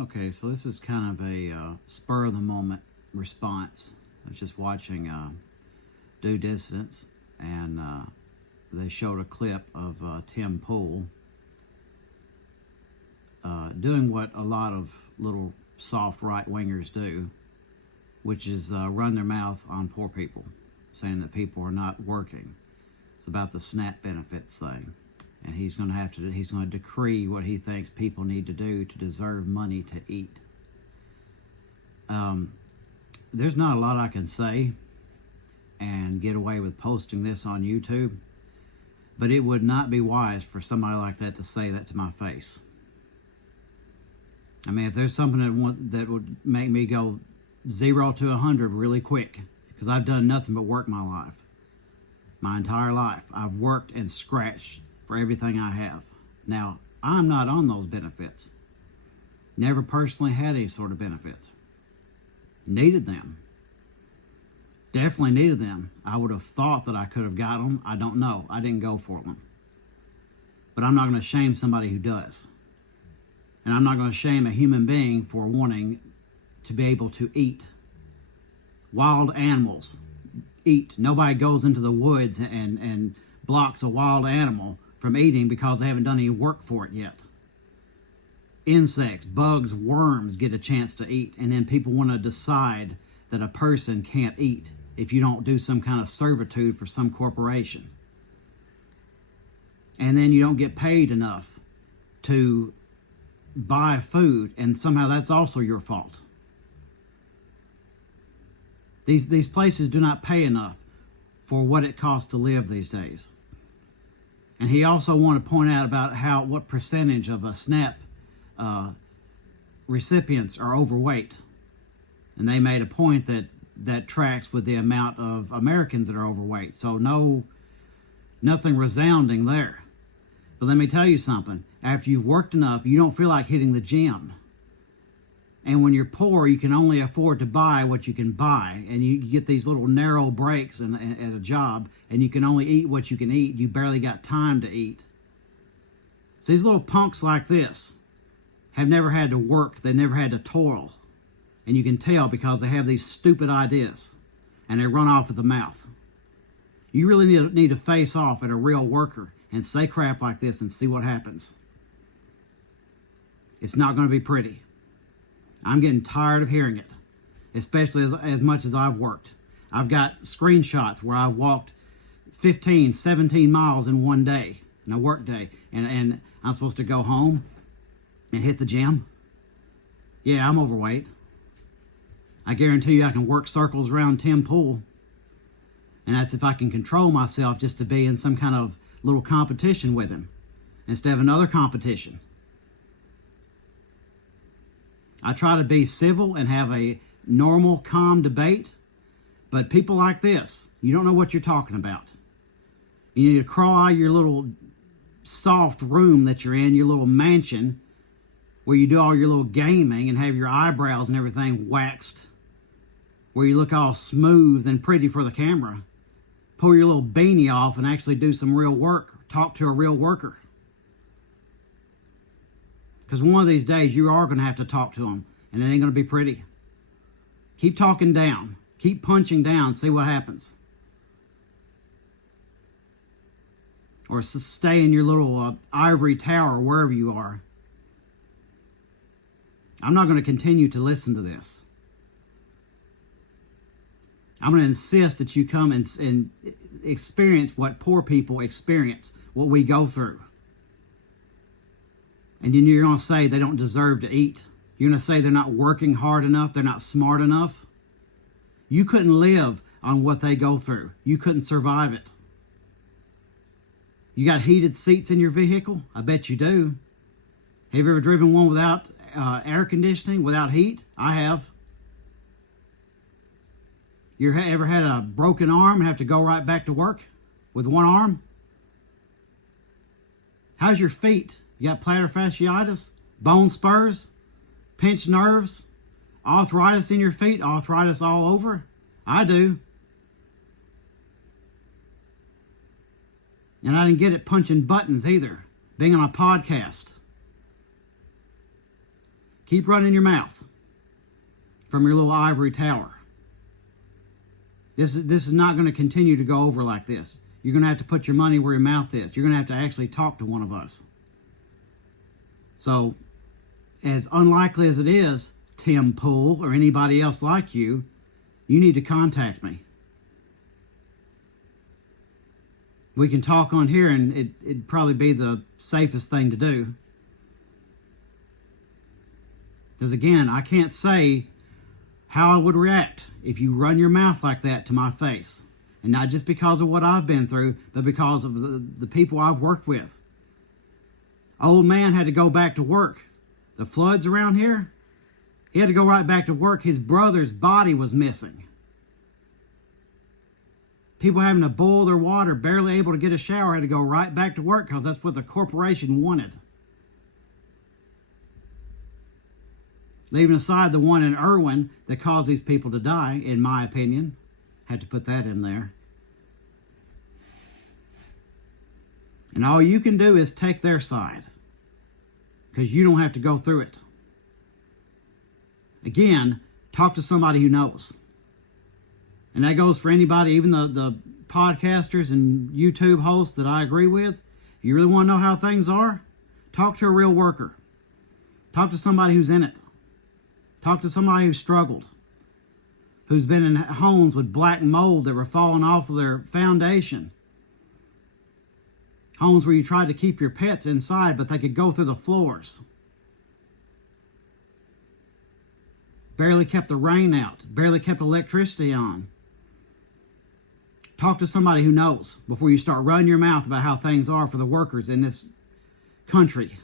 Okay, so this is kind of a spur of the moment response. I was just watching Do Dissidence, and they showed a clip of Tim Pool doing what a lot of little soft right wingers do, which is run their mouth on poor people, saying that people are not working. It's about the SNAP benefits thing. And he's going to decree what he thinks people need to do to deserve money to eat. There's not a lot I can say and get away with posting this on YouTube, but it would not be wise for somebody like that to say that to my face. I mean, if there's something that would make me go 0 to 100 really quick, because I've done nothing but work my life. My entire life, I've worked and scratched for everything I have. Now, I'm not on those benefits. Never personally had any sort of benefits. Needed them. Definitely needed them. I would have thought that I could have got them. I don't know. I didn't go for them. But I'm not going to shame somebody who does. And I'm not going to shame a human being for wanting to be able to eat. Wild animals eat. Nobody goes into the woods and blocks a wild animal from eating because they haven't done any work for it yet. Insects, bugs, worms get a chance to eat, and then people want to decide that a person can't eat if you don't do some kind of servitude for some corporation. And then you don't get paid enough to buy food, and somehow that's also your fault. These places do not pay enough for what it costs to live these days. And he also wanted to point out about what percentage of a SNAP recipients are overweight. And they made a point that tracks with the amount of Americans that are overweight. So nothing resounding there. But let me tell you something. After you've worked enough, you don't feel like hitting the gym. And when you're poor, you can only afford to buy what you can buy. And you get these little narrow breaks at a job, and you can only eat what you can eat. You barely got time to eat. So these little punks like this have never had to work. They've never had to toil. And you can tell because they have these stupid ideas, and they run off at the mouth. You really need to face off at a real worker and say crap like this and see what happens. It's not going to be pretty. I'm getting tired of hearing it, especially as much as I've worked. I've got screenshots where I've walked 15, 17 miles in one day, in a work day, and I'm supposed to go home and hit the gym. Yeah, I'm overweight. I guarantee you I can work circles around Tim Pool, and that's if I can control myself just to be in some kind of little competition with him instead of another competition. I try to be civil and have a normal, calm debate, but people like this, you don't know what you're talking about. You need to crawl out of your little soft room that you're in, your little mansion, where you do all your little gaming and have your eyebrows and everything waxed, where you look all smooth and pretty for the camera. Pull your little beanie off and actually do some real work. Talk to a real worker. Because one of these days you are going to have to talk to them, and it ain't going to be pretty. Keep talking down. Keep punching down. See what happens. Or stay in your little ivory tower, wherever you are. I'm not going to continue to listen to this. I'm going to insist that you come and experience what poor people experience, what we go through. And then you're going to say they don't deserve to eat. You're going to say they're not working hard enough, they're not smart enough. You couldn't live on what they go through. You couldn't survive it. You got heated seats in your vehicle? I bet you do. Have you ever driven one without air conditioning, without heat? I have. You ever had a broken arm and have to go right back to work with one arm? How's your feet? You got plantar fasciitis, bone spurs, pinched nerves, arthritis in your feet, arthritis all over? I do. And I didn't get it punching buttons either, being on a podcast. Keep running your mouth from your little ivory tower. This is not going to continue to go over like this. You're going to have to put your money where your mouth is. You're going to have to actually talk to one of us. So, as unlikely as it is, Tim Pool or anybody else like you, you need to contact me. We can talk on here, and it'd probably be the safest thing to do. Because again, I can't say how I would react if you run your mouth like that to my face. And not just because of what I've been through, but because of the people I've worked with. Old man had to go back to work. The floods around here, he had to go right back to work. His brother's body was missing. People having to boil their water, barely able to get a shower, had to go right back to work because that's what the corporation wanted. Leaving aside the one in Irwin that caused these people to die, in my opinion. Had to put that in there. And all you can do is take their side, because you don't have to go through it. Again, talk to somebody who knows. And that goes for anybody, even the podcasters and YouTube hosts that I agree with. If you really want to know how things are, talk to a real worker. Talk to somebody who's in it. Talk to somebody who's struggled, who's been in homes with black mold that were falling off of their foundation. Homes where you tried to keep your pets inside, but they could go through the floors. Barely kept the rain out. Barely kept electricity on. Talk to somebody who knows before you start running your mouth about how things are for the workers in this country.